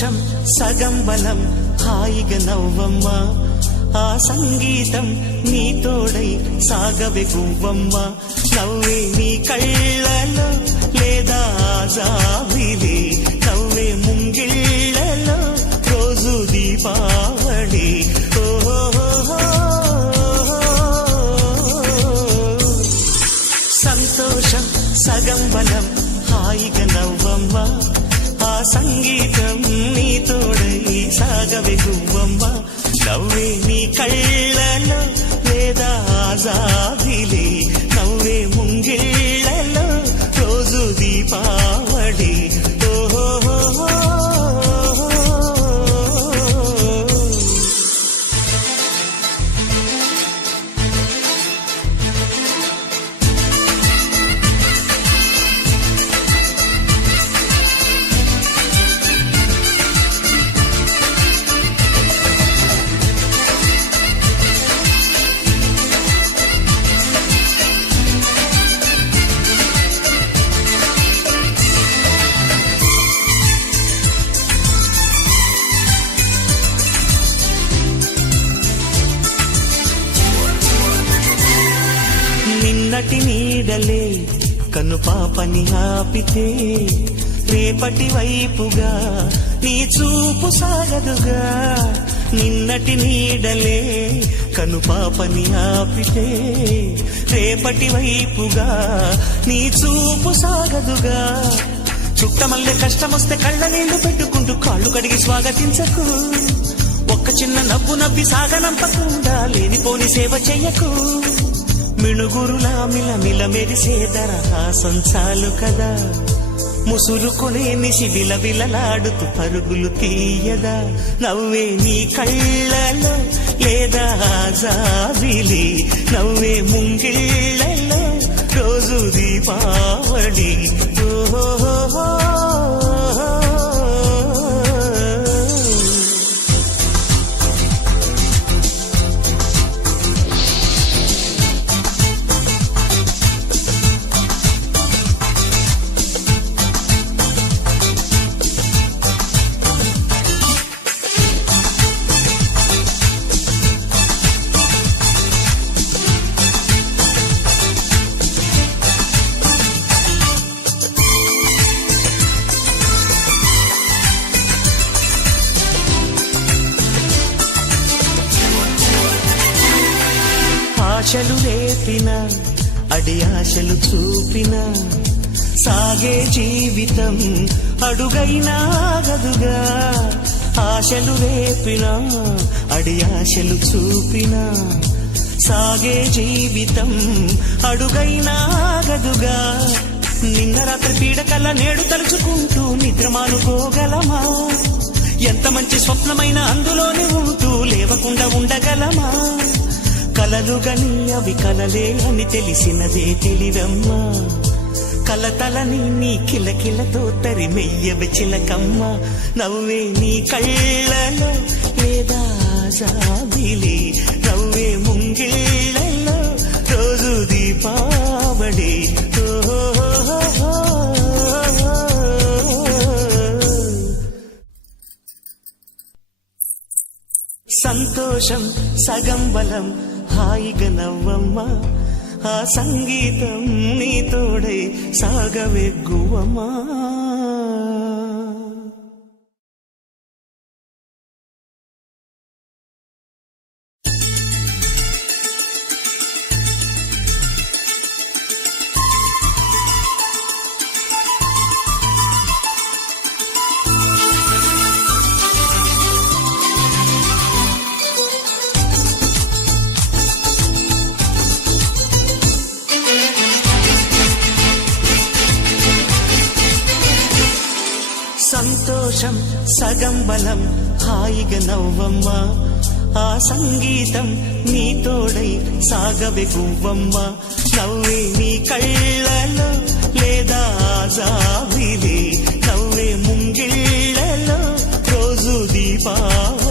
సంతోషం సగం బలం హాయిగా నవ్వమ్మ ఆ సంగీతం నీ తోడై సాగవే గువ్వమ్మ నవ్వే నీ కళ్ళలో లేదా జాబిలి నవ్వే ముంగిళ్ళలో రోజు దీపావళి సంతోషం సగం బలం హాయిగా నవ్వమ్మ ఆ సంగీతం నీ తోడై సాగవే గువ్వమ్మ నవ్వే నీ కళ్ళలో లేదా జాబిలి నవ్వే ముంగిళ్ళలో రోజు దీపావళి నిన్నటి నీడలే కన్ను పాపని ఆపితే రేపటి వైపుగా నీ చూపు సాగదుగా నిన్నటి నీడలే కన్ను పాపని ఆపితే రేపటి వైపుగా నీ చూపు సాగదుగా చుట్టమల్లె కష్టమొస్తే కళ్ళ నీళ్లు పెట్టుకుంటూ కాళ్ళు కడిగి స్వాగతించకు ఒక్క చిన్న నవ్వు నవ్వి సాగనంపకుండా లేనిపోని సేవ చెయ్యకు మిణుగురులా మిలమిల మెరిసే దరహాసం చాలు కదా ముసురుకునే నిశి విలవిలలాడుతూ పరుగులు తీయదా నవ్వే నీ కళ్ళలో లేదా జాబిలి నవ్వే ముంగిళ్ళలో రోజు దీపావళి ఆశలు రేపిన అడి ఆశలు చూపిన సాగే జీవితం అడుగైనా గదుగా ఆశలు రేపిన అడి ఆశలు చూపిన సాగే జీవితం అడుగైనా గదుగా నిన్న రాత్రి పీడకల నేడు తలుచుకుంటూ నిద్రమానుకోగలమా ఎంత మంచి స్వప్నమైన అందులోనే ఉంటూ లేవకుండా ఉండగలమా కలలుగని అవి కలలే అని తెలిసినదే తెలివమ్మా కలతలని నీ కిలకిలతో తరిమెయ్యవి చిలకమ్మ నవ్వే నీ కళ్ళలో లేదా జాబిలి నవ్వే ముంగిళ్ళలో రోజు దీపావళి సంతోషం సగం బలం హాయిగా నవ్వమ్మ ఆ సంగీతం నీ తోడై సాగవే గువ్వమ్మ సంతోషం సగం బలం హాయిగా నవ్వమ్మ ఆ సంగీతం నీ తోడై సాగవే గువ్వమ్మ నవ్వే నీ కళ్ళలో లేదా జాబిలి నవ్వే ముంగిళ్ళలో రోజు దీపావళి